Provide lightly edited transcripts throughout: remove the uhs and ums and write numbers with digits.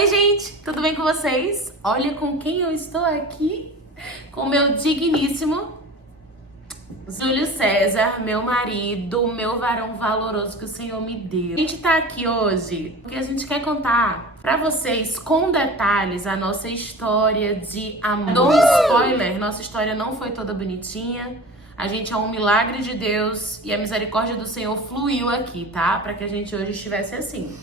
Oi, gente, tudo bem com vocês? Olha com quem eu estou aqui, com meu digníssimo Júlio César, meu marido, meu varão valoroso que o Senhor me deu. A gente tá aqui hoje porque a gente quer contar pra vocês com detalhes a nossa história de amor. Dou um spoiler, nossa história não foi toda bonitinha. A gente é um milagre de Deus e a misericórdia do Senhor fluiu aqui, tá? Pra que a gente hoje estivesse assim.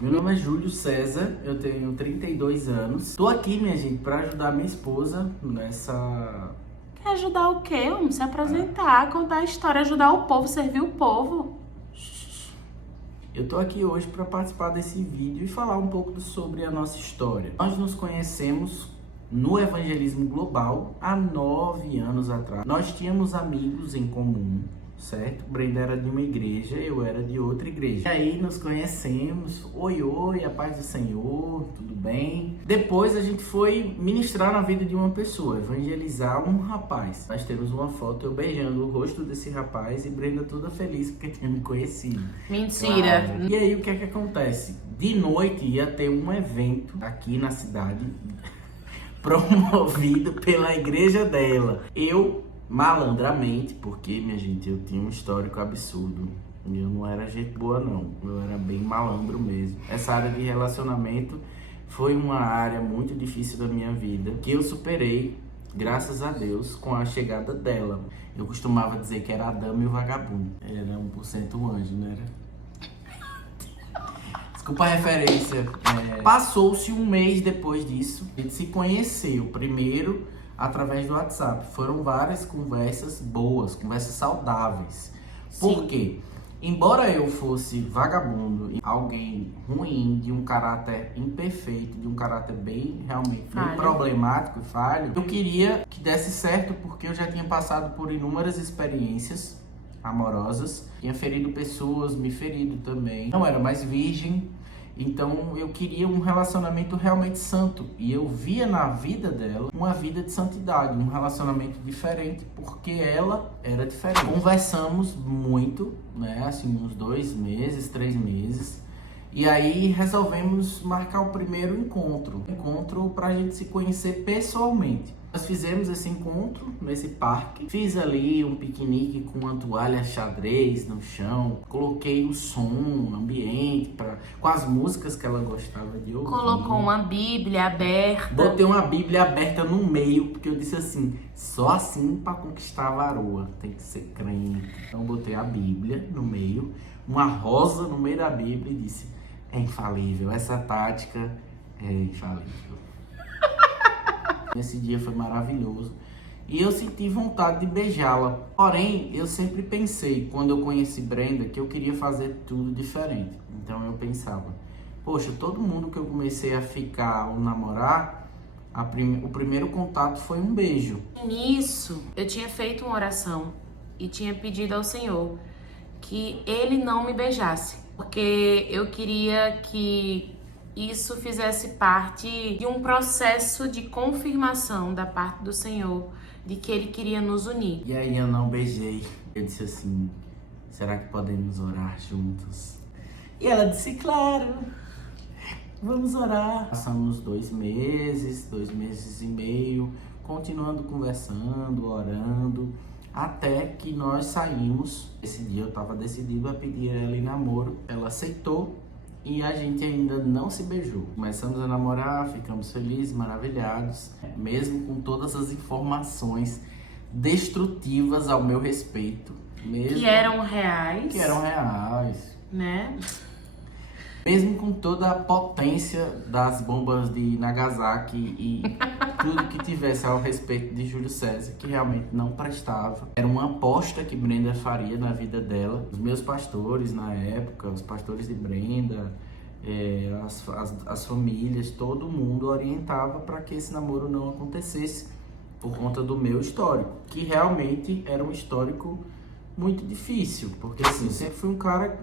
Meu nome é Júlio César, eu tenho 32 anos. Tô aqui, minha gente, pra ajudar minha esposa nessa... Quer ajudar o quê? Vamos se apresentar, contar a história, ajudar o povo, servir o povo. Eu tô aqui hoje para participar desse vídeo e falar um pouco sobre a nossa história. Nós nos conhecemos no evangelismo global há 9 anos atrás. Nós tínhamos amigos em comum, certo? Brenda era de uma igreja, eu era de outra igreja. E aí nos conhecemos, oi, a paz do Senhor, tudo bem? Depois a gente foi ministrar na vida de uma pessoa, evangelizar um rapaz. Nós temos uma foto eu beijando o rosto desse rapaz e Brenda toda feliz porque tinha me conhecido. Mentira. Claro. E aí o que é que acontece? De noite ia ter um evento aqui na cidade promovido pela igreja dela. Eu malandramente, porque, minha gente, eu tinha um histórico absurdo. Eu não era gente boa, não. Eu era bem malandro mesmo. Essa área de relacionamento foi uma área muito difícil da minha vida, que eu superei, graças a Deus, com a chegada dela. Eu costumava dizer que era a dama e o vagabundo. Era 1% um anjo, não era? Desculpa a referência. Passou-se um mês depois disso. A gente se conheceu primeiro através do WhatsApp. Foram várias conversas boas, conversas saudáveis. Por quê? Embora eu fosse vagabundo, alguém ruim, de um caráter imperfeito, de um caráter bem, realmente, bem problemático e falho, eu queria que desse certo porque eu já tinha passado por inúmeras experiências amorosas, tinha ferido pessoas, me ferido também, não era mais virgem, então eu queria um relacionamento realmente santo e eu via na vida dela uma vida de santidade, um relacionamento diferente porque ela era diferente. Conversamos muito, né, assim uns 2 meses, 3 meses, e aí resolvemos marcar o primeiro encontro pra gente se conhecer pessoalmente. Nós fizemos esse encontro nesse parque, fiz ali um piquenique com uma toalha xadrez no chão, coloquei o som, ambiente, com as músicas que ela gostava de ouvir. Colocou uma Bíblia aberta. Botei uma Bíblia aberta no meio, porque eu disse assim, só assim para conquistar a varoa, tem que ser crente. Então botei a Bíblia no meio, uma rosa no meio da Bíblia e disse, é infalível, essa tática é infalível. Esse dia foi maravilhoso e eu senti vontade de beijá-la. Porém, eu sempre pensei, quando eu conheci Brenda, que eu queria fazer tudo diferente. Então eu pensava, poxa, todo mundo que eu comecei a ficar ou namorar, o primeiro contato foi um beijo. Nisso, eu tinha feito uma oração e tinha pedido ao Senhor que Ele não me beijasse, porque eu queria que isso fizesse parte de um processo de confirmação da parte do Senhor, de que Ele queria nos unir. E aí eu não beijei. Eu disse assim, será que podemos orar juntos? E ela disse, claro, vamos orar. Passamos 2 meses, 2 meses e meio, continuando conversando, orando, até que nós saímos. Esse dia eu estava decidido a pedir ela em namoro, ela aceitou. E a gente ainda não se beijou. Começamos a namorar, ficamos felizes, maravilhados, mesmo com todas as informações destrutivas ao meu respeito. Mesmo, que eram reais. Né? Mesmo com toda a potência das bombas de Nagasaki e tudo que tivesse ao respeito de Júlio César, que realmente não prestava. Era uma aposta que Brenda faria na vida dela. Os meus pastores na época, os pastores de Brenda, as famílias, todo mundo orientava para que esse namoro não acontecesse por conta do meu histórico, que realmente era um histórico muito difícil, porque assim, sempre fui um cara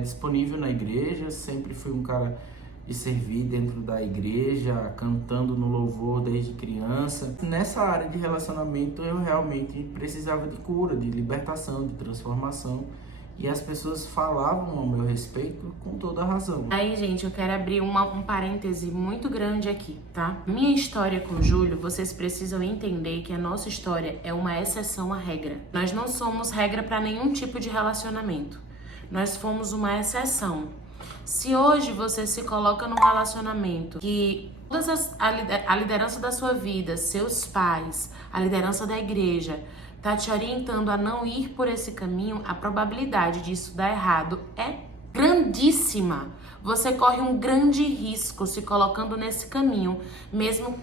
disponível na igreja, sempre fui um cara de servir dentro da igreja, cantando no louvor desde criança. Nessa área de relacionamento eu realmente precisava de cura, de libertação, de transformação. E as pessoas falavam ao meu respeito com toda a razão. Aí, gente, eu quero abrir um parêntese muito grande aqui, tá? Minha história com o Júlio, vocês precisam entender que a nossa história é uma exceção à regra. Nós não somos regra para nenhum tipo de relacionamento. Nós fomos uma exceção. Se hoje você se coloca num relacionamento que a liderança da sua vida, seus pais, a liderança da igreja, tá te orientando a não ir por esse caminho, a probabilidade disso dar errado é grandíssima. Você corre um grande risco se colocando nesse caminho, mesmo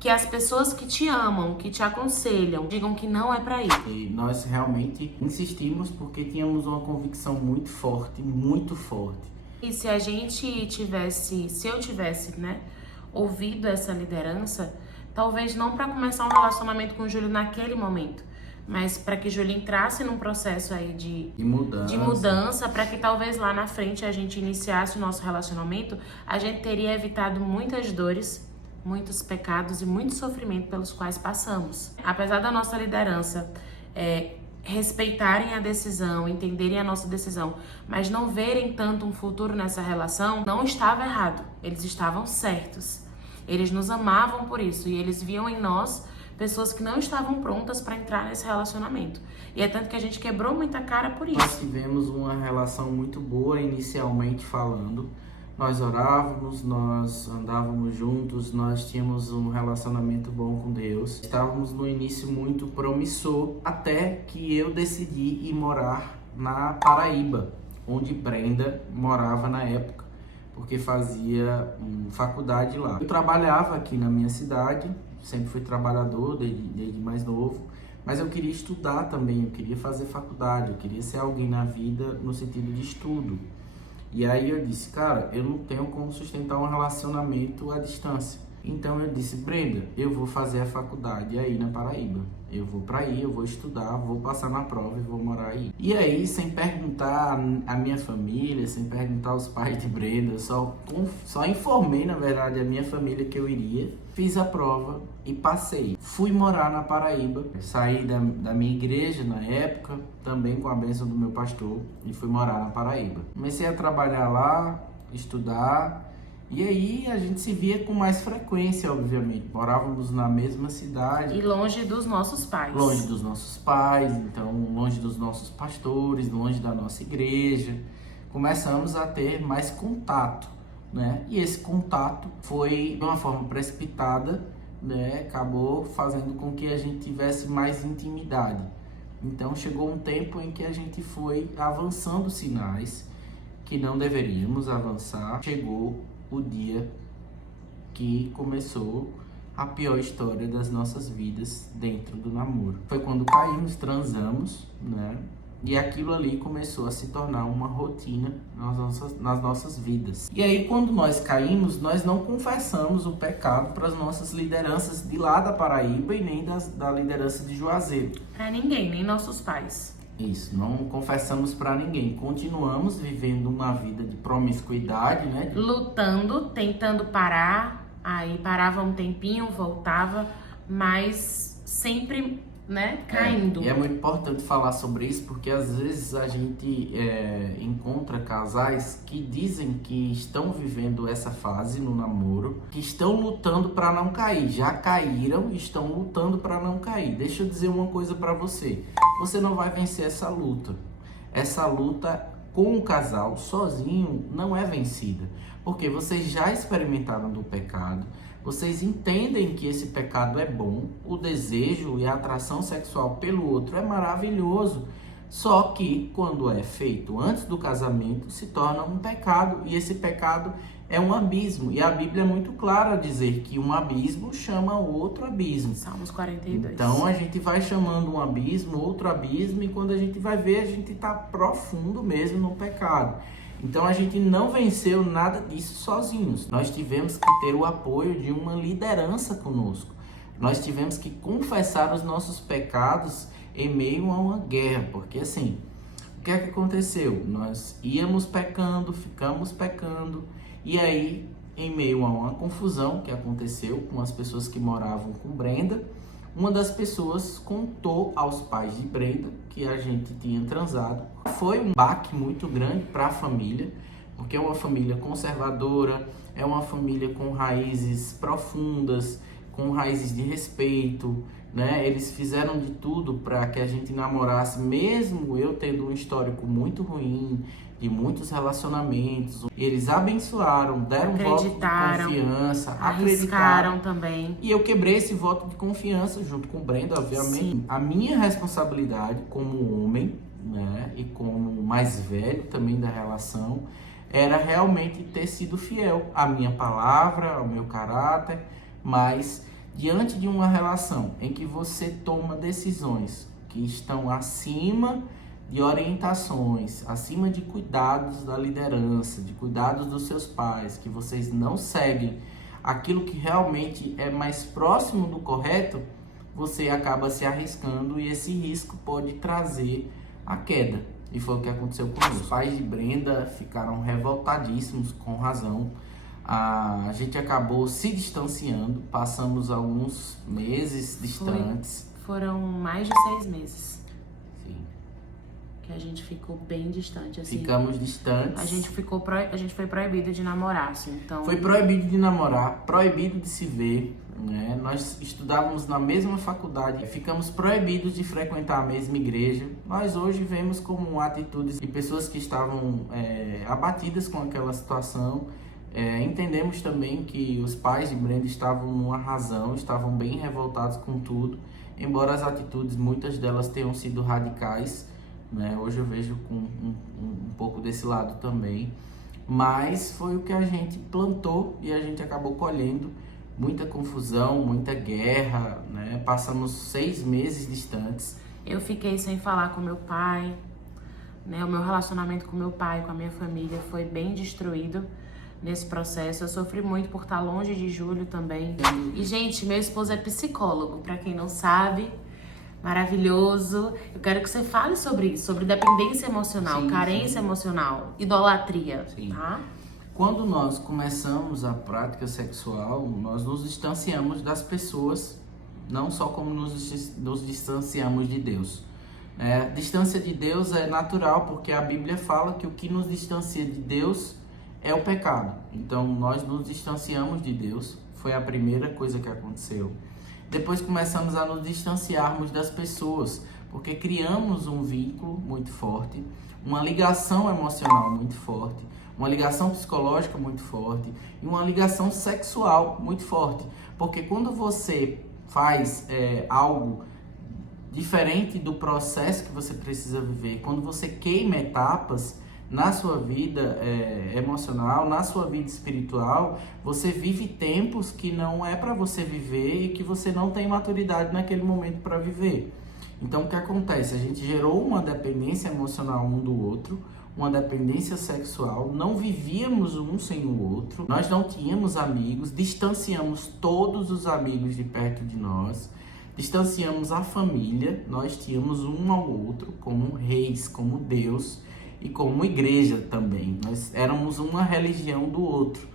que as pessoas que te amam, que te aconselham, digam que não é pra ir. E nós realmente insistimos porque tínhamos uma convicção muito forte, muito forte. E se a gente tivesse, se eu tivesse, né, ouvido essa liderança, talvez não para começar um relacionamento com o Júlio naquele momento, mas para que Júlio entrasse num processo aí de mudança, para que talvez lá na frente a gente iniciasse o nosso relacionamento, a gente teria evitado muitas dores, muitos pecados e muito sofrimento pelos quais passamos. Apesar da nossa liderança respeitarem a decisão, entenderem a nossa decisão, mas não verem tanto um futuro nessa relação, não estava errado. Eles estavam certos. Eles nos amavam por isso e eles viam em nós pessoas que não estavam prontas para entrar nesse relacionamento. E é tanto que a gente quebrou muita cara por isso. Nós tivemos uma relação muito boa inicialmente falando. Nós orávamos, nós andávamos juntos, nós tínhamos um relacionamento bom com Deus. Estávamos no início muito promissor, até que eu decidi ir morar na Paraíba, onde Brenda morava na época, porque fazia faculdade lá. Eu trabalhava aqui na minha cidade, sempre fui trabalhador desde mais novo, mas eu queria estudar também, eu queria fazer faculdade, eu queria ser alguém na vida no sentido de estudo. E aí eu disse, cara, eu não tenho como sustentar um relacionamento à distância. Então eu disse, Brenda, eu vou fazer a faculdade aí na Paraíba. Eu vou pra aí, eu vou estudar, vou passar na prova e vou morar aí. E aí, sem perguntar a minha família, sem perguntar aos pais de Brenda, só informei, na verdade, a minha família que eu iria. Fiz a prova e passei. Fui morar na Paraíba, saí da minha igreja na época, também com a bênção do meu pastor, e fui morar na Paraíba. Comecei a trabalhar lá, estudar, e aí a gente se via com mais frequência, obviamente. Morávamos na mesma cidade. E longe dos nossos pais. Longe dos nossos pais, então longe dos nossos pastores, longe da nossa igreja. Começamos a ter mais contato, né? E esse contato foi de uma forma precipitada, né? Acabou fazendo com que a gente tivesse mais intimidade. Então chegou um tempo em que a gente foi avançando sinais que não deveríamos avançar. Chegou o dia que começou a pior história das nossas vidas dentro do namoro. Foi quando caímos, transamos, né? E aquilo ali começou a se tornar uma rotina nas nossas vidas. E aí, quando nós caímos, nós não confessamos o pecado para as nossas lideranças de lá da Paraíba e nem da liderança de Juazeiro. Pra ninguém, nem nossos pais. Isso, não confessamos para ninguém. Continuamos vivendo uma vida de promiscuidade, né? Lutando, tentando parar, aí parava um tempinho, voltava, mas sempre, né, caindo. E é muito importante falar sobre isso, porque às vezes a gente encontra casais que dizem que estão vivendo essa fase no namoro, que estão lutando para não cair, já caíram e estão lutando para não cair. Deixa eu dizer uma coisa para você, você não vai vencer essa luta. Essa luta com o casal sozinho não é vencida, porque vocês já experimentaram do pecado. Vocês entendem que esse pecado é bom, o desejo e a atração sexual pelo outro é maravilhoso, só que quando é feito antes do casamento se torna um pecado, e esse pecado é um abismo, e a Bíblia é muito clara a dizer que um abismo chama outro abismo. Salmos 42. Então a gente vai chamando um abismo, outro abismo, e quando a gente vai ver, a gente está profundo mesmo no pecado. Então a gente não venceu nada disso sozinhos. Nós tivemos que ter o apoio de uma liderança conosco. Nós tivemos que confessar os nossos pecados em meio a uma guerra. Porque assim, o que é que aconteceu? Nós íamos pecando, ficamos pecando. E aí, em meio a uma confusão que aconteceu com as pessoas que moravam com Brenda, uma das pessoas contou aos pais de Brenda que a gente tinha transado. Foi um baque muito grande para a família, porque é uma família conservadora, é uma família com raízes profundas, com raízes de respeito, né? Eles fizeram de tudo para que a gente namorasse, mesmo eu tendo um histórico muito ruim, de muitos relacionamentos. Eles abençoaram, deram um voto de confiança, arriscaram também. E eu quebrei esse voto de confiança junto com o Brenda, obviamente. Sim. A minha responsabilidade como homem, né, e como mais velho também da relação, era realmente ter sido fiel à minha palavra, ao meu caráter, mas diante de uma relação em que você toma decisões que estão acima de orientações, acima de cuidados da liderança, de cuidados dos seus pais, que vocês não seguem aquilo que realmente é mais próximo do correto, você acaba se arriscando e esse risco pode trazer a queda. E foi o que aconteceu conosco. Os pais de Brenda ficaram revoltadíssimos, com razão. A gente acabou se distanciando, passamos alguns meses distantes. Foram mais de 6 meses. Sim. Que a gente ficou bem distante, assim. Ficamos distantes. A gente foi proibido de namorar, assim, então... Foi proibido de namorar, proibido de se ver, né? Nós estudávamos na mesma faculdade, ficamos proibidos de frequentar a mesma igreja. Nós hoje vemos como atitudes de pessoas que estavam abatidas com aquela situação. Entendemos também que os pais de Brenda estavam numa razão, estavam bem revoltados com tudo, embora as atitudes, muitas delas tenham sido radicais, né? Hoje eu vejo com um pouco desse lado também, mas foi o que a gente plantou e a gente acabou colhendo. Muita confusão, muita guerra, né? Passamos 6 meses distantes. Eu fiquei sem falar com meu pai, né? O meu relacionamento com meu pai, com a minha família foi bem destruído nesse processo. Eu sofri muito por estar longe de Júlio também. E, gente, meu esposo é psicólogo, pra quem não sabe, maravilhoso. Eu quero que você fale sobre isso, sobre dependência emocional, sim, carência emocional, idolatria, sim, tá? Quando nós começamos a prática sexual, nós nos distanciamos das pessoas, não só como nos distanciamos de Deus. Distância de Deus é natural, porque a Bíblia fala que o que nos distancia de Deus é o pecado. Então nós nos distanciamos de Deus, foi a primeira coisa que aconteceu. Depois começamos a nos distanciarmos das pessoas, porque criamos um vínculo muito forte, uma ligação emocional muito forte, uma ligação psicológica muito forte e uma ligação sexual muito forte. Porque quando você faz algo diferente do processo que você precisa viver, quando você queima etapas na sua vida emocional, na sua vida espiritual, você vive tempos que não é para você viver e que você não tem maturidade naquele momento para viver. Então o que acontece? A gente gerou uma dependência emocional um do outro, uma dependência sexual, não vivíamos um sem o outro, nós não tínhamos amigos, distanciamos todos os amigos de perto de nós, distanciamos a família, nós tínhamos um ao outro como reis, como Deus e como igreja também. Nós éramos uma religião do outro,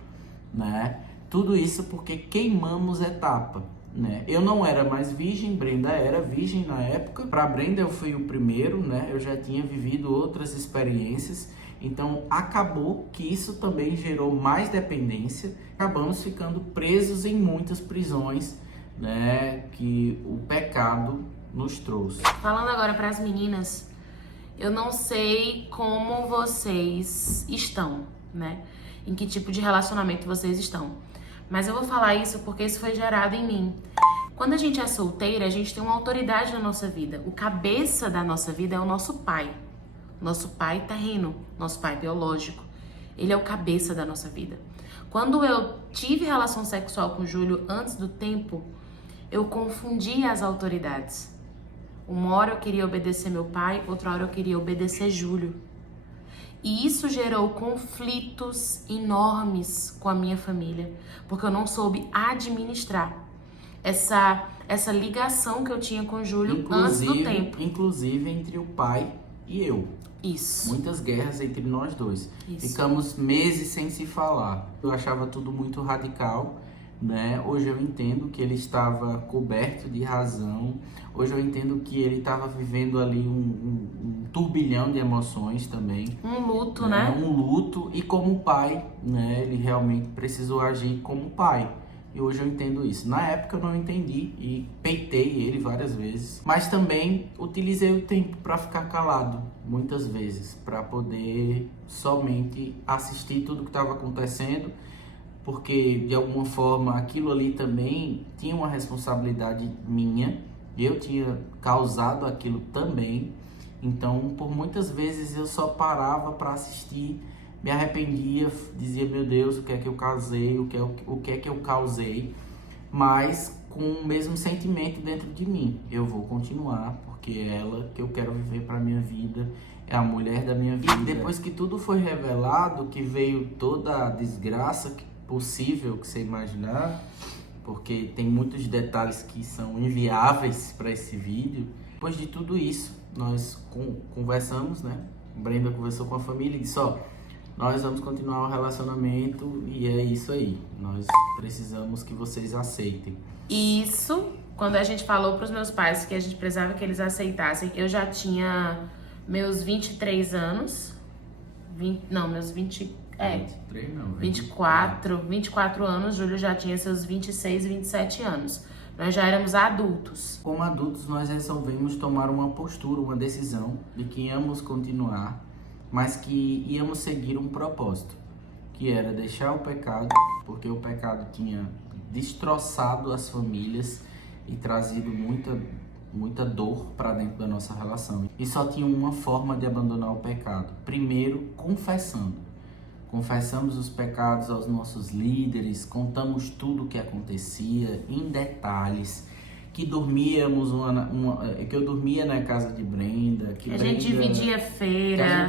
né? Tudo isso porque queimamos etapa, né? Eu não era mais virgem, Brenda era virgem na época. Para Brenda eu fui o primeiro, né? Eu já tinha vivido outras experiências, então acabou que isso também gerou mais dependência. Acabamos ficando presos em muitas prisões, né? Que o pecado nos trouxe. Falando agora para as meninas, eu não sei como vocês estão, né? Em que tipo de relacionamento vocês estão. Mas eu vou falar isso porque isso foi gerado em mim. Quando a gente é solteira, a gente tem uma autoridade na nossa vida. O cabeça da nossa vida é o nosso pai. Nosso pai terreno, nosso pai biológico. Ele é o cabeça da nossa vida. Quando eu tive relação sexual com o Júlio antes do tempo, eu confundi as autoridades. Uma hora eu queria obedecer meu pai, outra hora eu queria obedecer Júlio. E isso gerou conflitos enormes com a minha família, porque eu não soube administrar essa ligação que eu tinha com o Júlio antes do tempo. Inclusive entre o pai e eu. Isso. Muitas guerras entre nós dois. Isso. Ficamos meses sem se falar. Eu achava tudo muito radical, né? Hoje eu entendo que ele estava coberto de razão. Hoje eu entendo que ele estava vivendo ali um turbilhão de emoções também. Um luto, né? Um luto. E como pai, né? Ele realmente precisou agir como pai. E hoje eu entendo isso. Na época eu não entendi e peitei ele várias vezes. Mas também utilizei o tempo para ficar calado, muitas vezes. Para poder somente assistir tudo que estava acontecendo. Porque de alguma forma aquilo ali também tinha uma responsabilidade minha. Eu tinha causado aquilo também. Então, por muitas vezes eu só parava para assistir, me arrependia, dizia, meu Deus, o que é que eu causei, o que é que eu causei, mas com o mesmo sentimento dentro de mim. Eu vou continuar, porque é ela que eu quero viver para minha vida, é a mulher da minha vida. E depois que tudo foi revelado, que veio toda a desgraça possível que você imaginar, porque tem muitos detalhes que são inviáveis para esse vídeo. Depois de tudo isso, nós conversamos, né? Brenda conversou com a família e disse, nós vamos continuar o relacionamento e é isso aí. Nós precisamos que vocês aceitem. Isso, quando a gente falou pros meus pais que a gente precisava que eles aceitassem, eu já tinha meus 23 anos. Meus 20... 23 não, 24 anos, Júlio já tinha seus 26, 27 anos. Nós já éramos adultos. Como adultos, nós resolvemos tomar uma postura, uma decisão de que íamos continuar, mas que íamos seguir um propósito, que era deixar o pecado, porque o pecado tinha destroçado as famílias e trazido muita dor para dentro da nossa relação. E só tinha uma forma de abandonar o pecado. Primeiro, confessando. Confessamos os pecados aos nossos líderes, contamos tudo o que acontecia em detalhes, que dormíamos que eu dormia na casa de Brenda, que a gente dividia feira,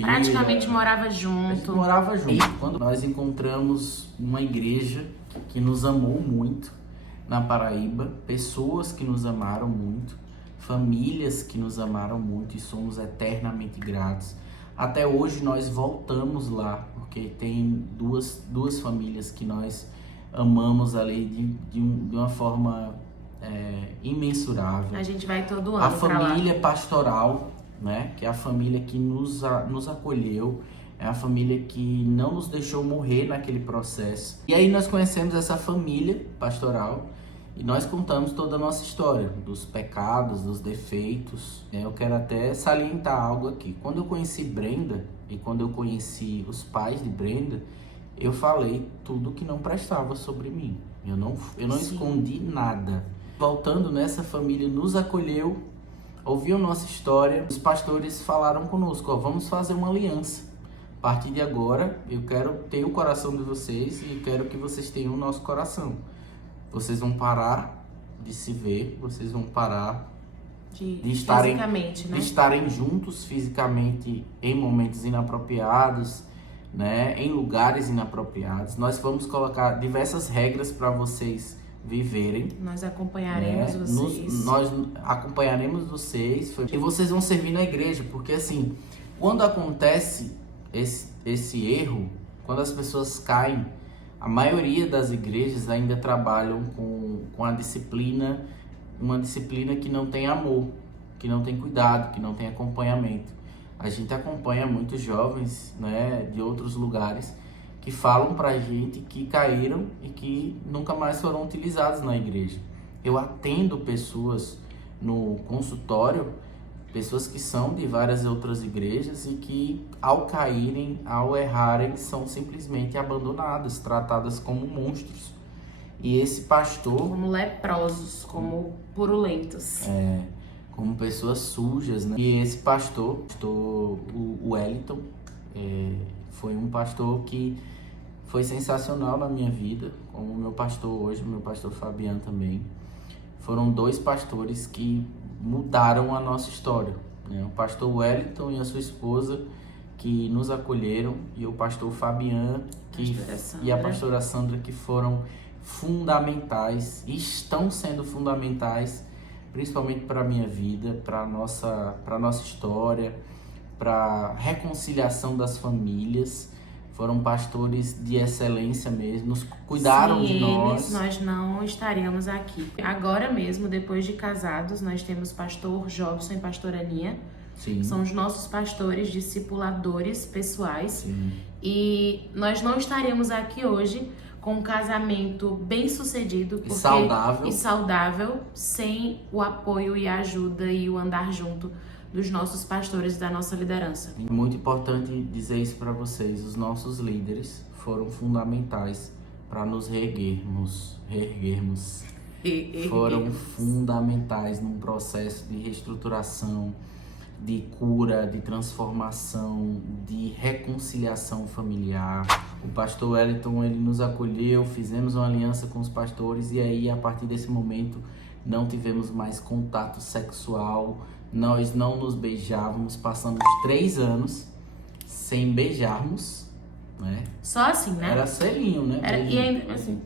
praticamente morava junto. A gente morava junto. E quando nós encontramos uma igreja que nos amou muito na Paraíba, pessoas que nos amaram muito, famílias que nos amaram muito e somos eternamente gratos. Até hoje nós voltamos lá, porque tem duas famílias que nós amamos ali de uma forma imensurável. A gente vai todo ano. A família pastoral, né, que é a família que nos acolheu, é a família que não nos deixou morrer naquele processo. E aí nós conhecemos essa família pastoral e nós contamos toda a nossa história, dos pecados, dos defeitos. Eu quero até salientar algo aqui. Quando eu conheci Brenda e quando eu conheci os pais de Brenda, eu falei tudo que não prestava sobre mim. Eu não escondi nada. Voltando nessa família, nos acolheu, ouviu nossa história. Os pastores falaram conosco, vamos fazer uma aliança. A partir de agora, eu quero ter o coração de vocês e quero que vocês tenham o nosso coração. Vocês vão parar de se ver, vocês vão parar de estarem juntos fisicamente em momentos inapropriados, né, em lugares inapropriados. Nós vamos colocar diversas regras para vocês viverem. Nós acompanharemos vocês. Nós acompanharemos vocês e vocês vão servir na igreja, porque assim, quando acontece esse erro, quando as pessoas caem, a maioria das igrejas ainda trabalham com a disciplina, uma disciplina que não tem amor, que não tem cuidado, que não tem acompanhamento. A gente acompanha muitos jovens, né, de outros lugares que falam pra gente que caíram e que nunca mais foram utilizados na igreja. Eu atendo pessoas no consultório, pessoas que são de várias outras igrejas e que ao caírem, ao errarem, são simplesmente abandonadas, tratadas como monstros. E esse pastor... Como leprosos, como purulentos. Como pessoas sujas, né? E esse pastor, o Wellington, foi um pastor que foi sensacional na minha vida, como o meu pastor hoje, o meu pastor Fabiano também. Foram dois pastores que mudaram a nossa história, né? O pastor Wellington e a sua esposa que nos acolheram e o pastor Fabiano e a pastora Sandra que foram fundamentais e estão sendo fundamentais, principalmente para a minha vida, para nossa história, para a reconciliação das famílias. Foram pastores de excelência mesmo, nos cuidaram Sem de eles, nós. nós não estaríamos aqui. Agora mesmo, depois de casados, nós temos pastor Jobson e pastora Aninha. Sim. São os nossos pastores, discipuladores pessoais. Sim. E nós não estaríamos aqui hoje com um casamento bem sucedido E saudável, sem o apoio e a ajuda e o andar junto dos nossos pastores e da nossa liderança. É muito importante dizer isso para vocês. Os nossos líderes foram fundamentais para nos reerguermos. Foram fundamentais num processo de reestruturação, de cura, de transformação, de reconciliação familiar. O pastor Wellington, ele nos acolheu, fizemos uma aliança com os pastores e aí, a partir desse momento, não tivemos mais contato sexual, nós não nos beijávamos, passamos 3 anos sem beijarmos, né? Só assim, né? Era selinho, né? E ainda assim,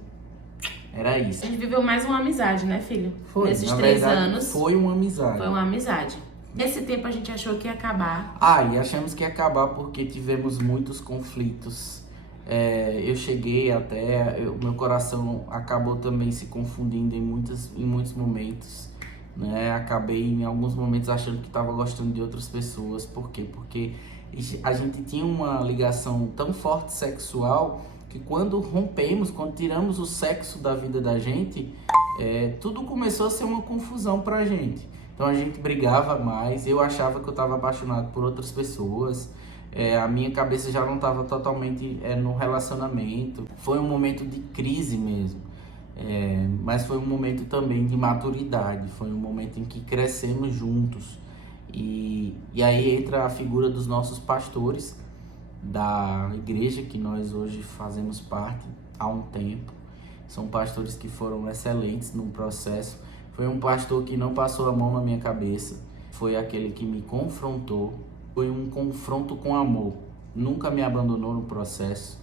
era isso. a gente viveu mais uma amizade, né, filho? Foi, Nesses na 3 verdade, anos. foi uma amizade. Foi uma amizade. Nesse tempo a gente achou que ia acabar. E achamos que ia acabar porque tivemos muitos conflitos. Eu cheguei até... meu coração acabou também se confundindo em muitos momentos. Né? Acabei em alguns momentos achando que estava gostando de outras pessoas. Por quê? Porque a gente tinha uma ligação tão forte sexual que quando rompemos, quando tiramos o sexo da vida da gente, tudo começou a ser uma confusão pra gente. Então a gente brigava mais, eu achava que eu estava apaixonado por outras pessoas, a minha cabeça já não estava totalmente no relacionamento. Foi um momento de crise mesmo, mas foi um momento também de maturidade, foi um momento em que crescemos juntos. E aí entra a figura dos nossos pastores, da igreja que nós hoje fazemos parte há um tempo. São pastores que foram excelentes no processo. Foi um pastor que não passou a mão na minha cabeça, foi aquele que me confrontou, foi um confronto com amor, nunca me abandonou no processo,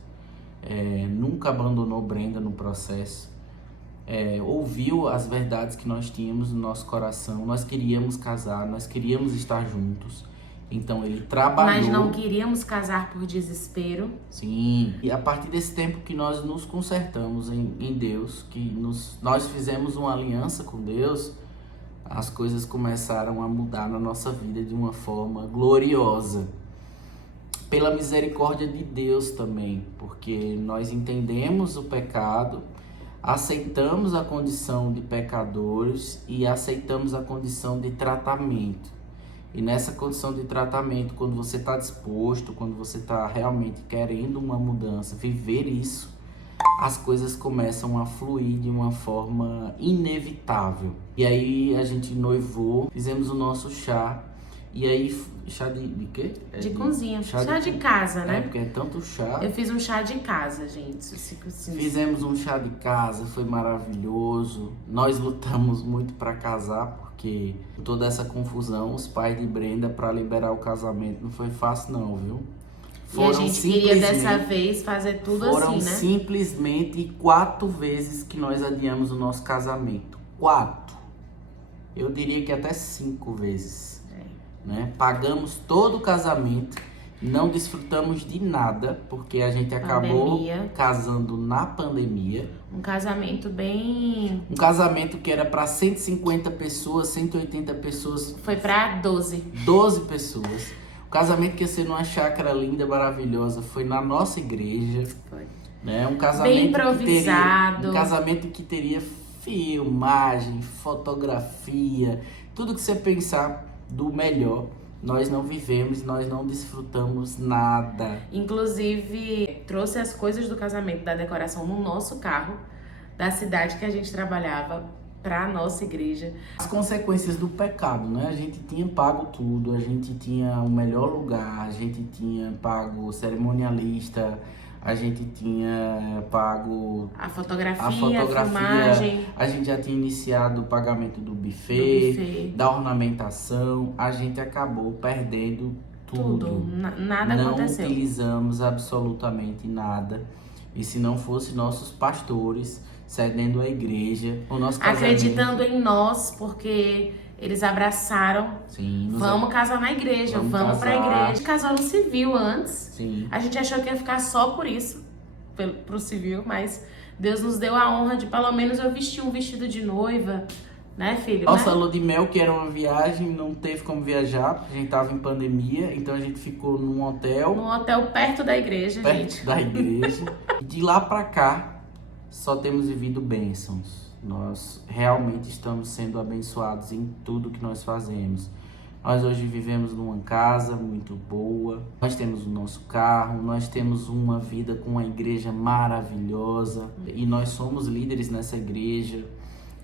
nunca abandonou Brenda no processo, ouviu as verdades que nós tínhamos no nosso coração. Nós queríamos casar, nós queríamos estar juntos, então ele trabalhou. Mas não queríamos casar por desespero. Sim, e a partir desse tempo que nós nos consertamos em Deus, que nós fizemos uma aliança com Deus, as coisas começaram a mudar na nossa vida de uma forma gloriosa. Pela misericórdia de Deus também, porque nós entendemos o pecado, aceitamos a condição de pecadores e aceitamos a condição de tratamento. E nessa condição de tratamento, quando você está disposto, quando você está realmente querendo uma mudança, viver isso, as coisas começam a fluir de uma forma inevitável. E aí a gente noivou, fizemos o nosso chá. E aí, chá de quê? De cozinha, chá de casa, né? Porque é tanto chá. Eu fiz um chá de casa, gente. Fizemos um chá de casa, foi maravilhoso. Nós lutamos muito para casar, porque toda essa confusão, os pais de Brenda, para liberar o casamento, não foi fácil não, viu? E a gente queria dessa vez fazer tudo assim, né? Foram simplesmente 4 vezes que nós adiamos o nosso casamento. 4. Eu diria que até 5 vezes. Né? Pagamos todo o casamento, não desfrutamos de nada, porque a gente acabou casando na pandemia. Um casamento bem... Um casamento que era para 150 pessoas, 180 pessoas. Foi para 12. 12 pessoas. O casamento que ia ser numa chácara linda, maravilhosa, foi na nossa igreja. Foi. Né? Um casamento bem improvisado. Um casamento que teria filmagem, fotografia, tudo que você pensar do melhor. Nós não vivemos, nós não desfrutamos nada. Inclusive, trouxe as coisas do casamento, da decoração no nosso carro, da cidade que a gente trabalhava, para a nossa igreja. As consequências do pecado, né? A gente tinha pago tudo, a gente tinha o melhor lugar, a gente tinha pago cerimonialista, a gente tinha pago a fotografia, a filmagem. A gente já tinha iniciado o pagamento do buffet, da ornamentação. A gente acabou perdendo tudo. Nada aconteceu. Não utilizamos absolutamente nada. E se não fosse nossos pastores cedendo à igreja, o nosso casamento... Acreditando em nós, porque Eles abraçaram. Sim, Vamos casar na igreja, vamos pra igreja. Casou no civil antes. Sim. A gente achou que ia ficar só por isso, pro civil, mas Deus nos deu a honra de pelo menos eu vestir um vestido de noiva, né, filho? Nossa lua de mel, que era uma viagem, não teve como viajar, porque a gente tava em pandemia, então a gente ficou num hotel. Num hotel perto da igreja, gente. Perto da igreja. E de lá pra cá, só temos vivido bênçãos. Nós realmente estamos sendo abençoados em tudo que nós fazemos. Nós hoje vivemos numa casa muito boa, nós temos o nosso carro, nós temos uma vida com uma igreja maravilhosa e nós somos líderes nessa igreja,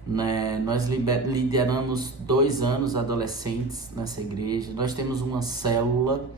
né? Nós lideramos 2 anos adolescentes nessa igreja, nós temos uma célula,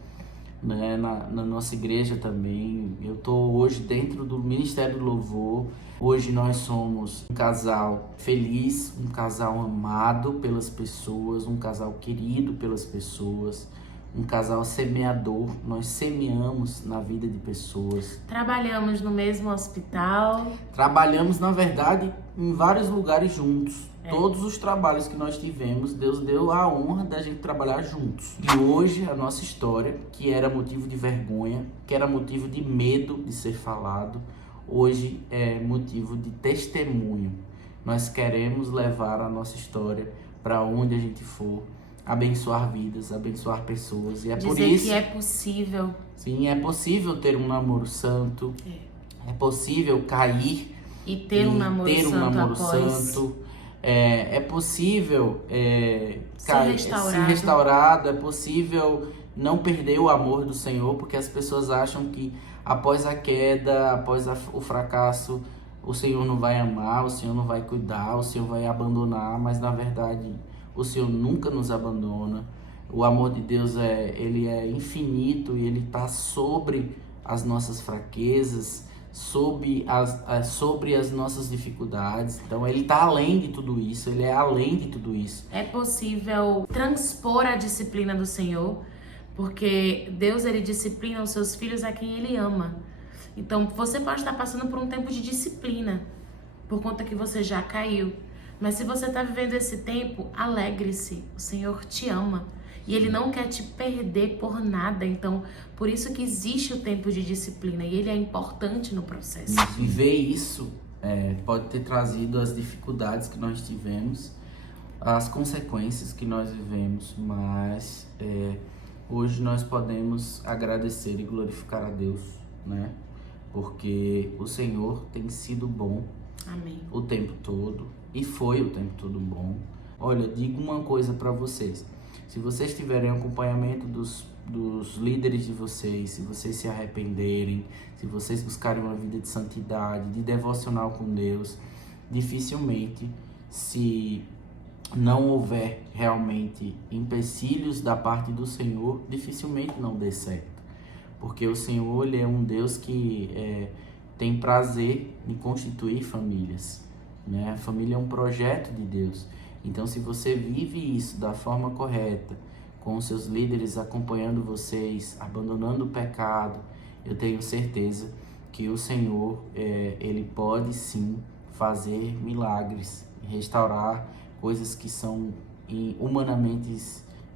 né, na nossa igreja também. Eu estou hoje dentro do Ministério do Louvor. Hoje nós somos um casal feliz, um casal amado pelas pessoas, um casal querido pelas pessoas, um casal semeador. Nós semeamos na vida de pessoas. Trabalhamos no mesmo hospital. Trabalhamos, na verdade, em vários lugares juntos. Todos os trabalhos que nós tivemos, Deus deu a honra da gente trabalhar juntos. E hoje a nossa história, que era motivo de vergonha, que era motivo de medo de ser falado, hoje é motivo de testemunho. Nós queremos levar a nossa história para onde a gente for, abençoar vidas, abençoar pessoas. E é por isso que é possível. Sim, é possível ter um namoro santo. É possível cair e ter um namoro santo. É possível ser restaurado, é possível não perder o amor do Senhor, porque as pessoas acham que após a queda, após o fracasso, o Senhor não vai amar, o Senhor não vai cuidar, o Senhor vai abandonar, mas na verdade o Senhor nunca nos abandona. O amor de Deus ele é infinito e ele está sobre as nossas fraquezas, sobre as nossas dificuldades. Então ele está além de tudo isso, ele é além de tudo isso. É possível transpor a disciplina do Senhor, porque Deus ele disciplina os seus filhos a quem ele ama. Então você pode estar passando por um tempo de disciplina, por conta que você já caiu. Mas se você está vivendo esse tempo, alegre-se, o Senhor te ama. E Ele não quer te perder por nada. Então, por isso que existe o tempo de disciplina. E ele é importante no processo. Viver isso pode ter trazido as dificuldades que nós tivemos, as consequências que nós vivemos. Mas hoje nós podemos agradecer e glorificar a Deus, né? Porque o Senhor tem sido bom. Amém. O tempo todo. E foi o tempo todo bom. Olha, digo uma coisa para vocês. Se vocês tiverem acompanhamento dos líderes de vocês, se vocês se arrependerem, se vocês buscarem uma vida de santidade, de devocional com Deus, dificilmente, se não houver realmente empecilhos da parte do Senhor, dificilmente não dê certo. Porque o Senhor, ele é um Deus que tem prazer em constituir famílias, né? A família é um projeto de Deus. Então, se você vive isso da forma correta, com os seus líderes acompanhando vocês, abandonando o pecado, eu tenho certeza que o Senhor, ele pode sim fazer milagres, restaurar coisas que são humanamente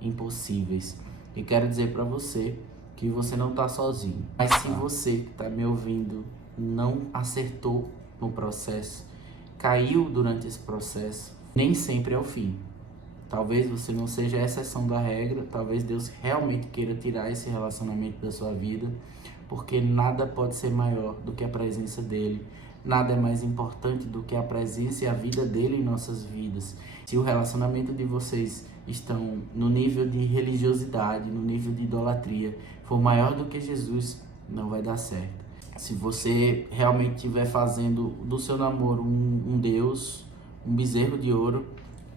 impossíveis. E quero dizer para você que você não está sozinho. Mas se você que está me ouvindo não acertou no processo, caiu durante esse processo, nem sempre é o fim. Talvez você não seja a exceção da regra, talvez Deus realmente queira tirar esse relacionamento da sua vida, porque nada pode ser maior do que a presença dele, nada é mais importante do que a presença e a vida dele em nossas vidas. Se o relacionamento de vocês estão no nível de religiosidade, no nível de idolatria, for maior do que Jesus, não vai dar certo. Se você realmente estiver fazendo do seu namoro um Deus, um bezerro de ouro,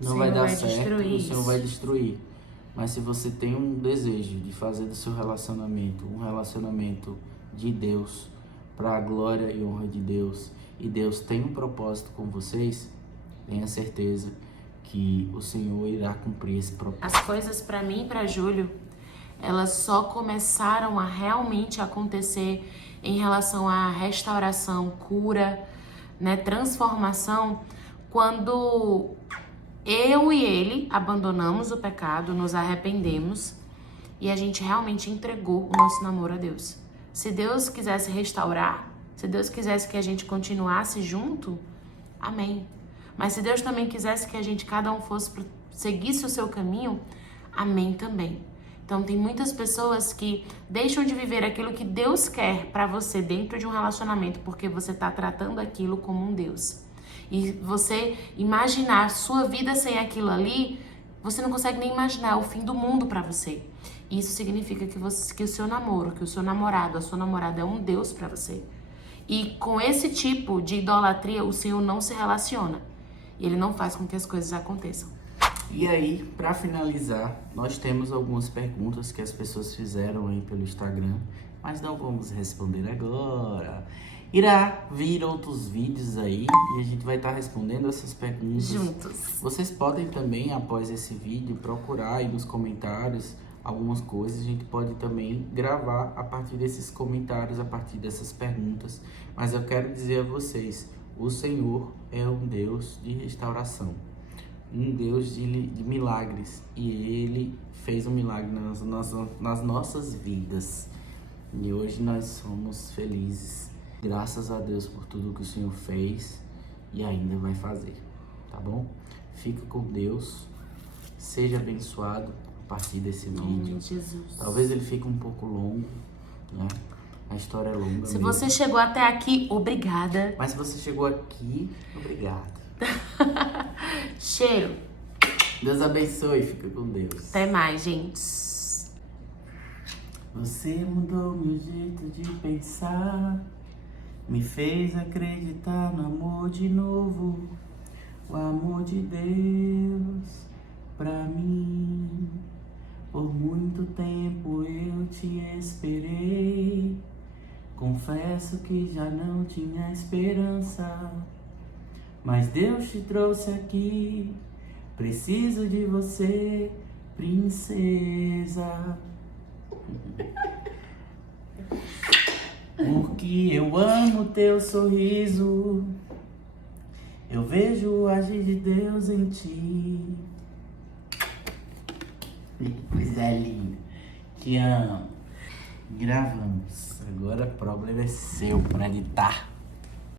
não vai dar certo, o Senhor vai destruir. Mas se você tem um desejo de fazer do seu relacionamento um relacionamento de Deus, para a glória e honra de Deus, e Deus tem um propósito com vocês, tenha certeza que o Senhor irá cumprir esse propósito. As coisas para mim e para Júlio, elas só começaram a realmente acontecer em relação à restauração, cura, né, transformação, quando eu e ele abandonamos o pecado, nos arrependemos e a gente realmente entregou o nosso namoro a Deus. Se Deus quisesse restaurar, se Deus quisesse que a gente continuasse junto, amém. Mas se Deus também quisesse que a gente, cada um seguisse o seu caminho, amém também. Então tem muitas pessoas que deixam de viver aquilo que Deus quer pra você dentro de um relacionamento, porque você tá tratando aquilo como um Deus. E você imaginar sua vida sem aquilo ali, você não consegue nem imaginar o fim do mundo pra você. Isso significa que o seu namoro, que o seu namorado, a sua namorada é um Deus pra você. E com esse tipo de idolatria, o Senhor não se relaciona. E Ele não faz com que as coisas aconteçam. E aí, pra finalizar, nós temos algumas perguntas que as pessoas fizeram aí pelo Instagram, mas não vamos responder agora. Irá vir outros vídeos aí e a gente vai estar respondendo essas perguntas Juntos. Vocês podem também, após esse vídeo, procurar aí nos comentários algumas coisas. A gente pode também gravar a partir desses comentários, a partir dessas perguntas. Mas eu quero dizer a vocês, o Senhor é um Deus de restauração, um Deus de milagres. E Ele fez um milagre nas nossas vidas. E hoje nós somos felizes. Graças a Deus por tudo que o Senhor fez e ainda vai fazer, tá bom? Fica com Deus, seja abençoado a partir desse vídeo. Jesus. Talvez ele fique um pouco longo, né? A história é longa Se mesmo. você chegou até aqui, obrigada. Mas se você chegou aqui, obrigado. Cheiro. Deus abençoe, fica com Deus. Até mais, gente. Você mudou meu jeito de pensar, me fez acreditar no amor de novo, o amor de Deus pra mim. Por muito tempo eu te esperei, confesso que já não tinha esperança, mas Deus te trouxe aqui, preciso de você, princesa. Porque eu amo teu sorriso, eu vejo o agir de Deus em ti. Coisa linda, te amo. Gravamos. Agora o problema é seu para editar.